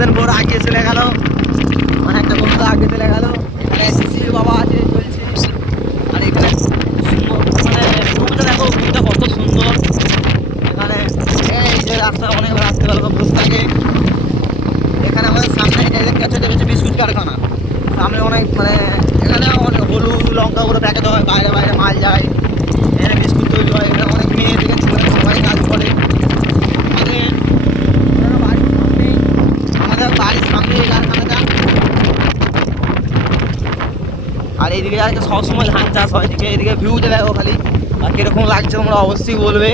দিন পর আগে চলে গেল, মানে একটা বন্ধু আগে চলে গেল। এখানে শিশির বাবা আছে চলছে। আর এখানে মানে ভিউটা দেখো, ভিউটা কত সুন্দর। এখানে এই যে রাস্তা অনেক রাত্রেবেলা বসে থাকে। এখানে আমাদের সামনে কাছে রয়েছে বিস্কুট কারখানা। সামনে অনেক মানে এখানে অনেক হলুদ লঙ্কা করে প্যাকেট হয়, বাইরে বাইরে মাল যায়, এখানে বিস্কুট তৈরি হয়। এখানে অনেক মেয়ে থেকে ছেলে সবাই কাজ করে। আমাদের বাড়ির সামনে এই কারখানাটা। আর এইদিকে সবসময় ধান চাষ হয়। এদিকে ভিউটা দেখো খালি, আর কিরকম লাগছে তোমরা অবশ্যই বলবে।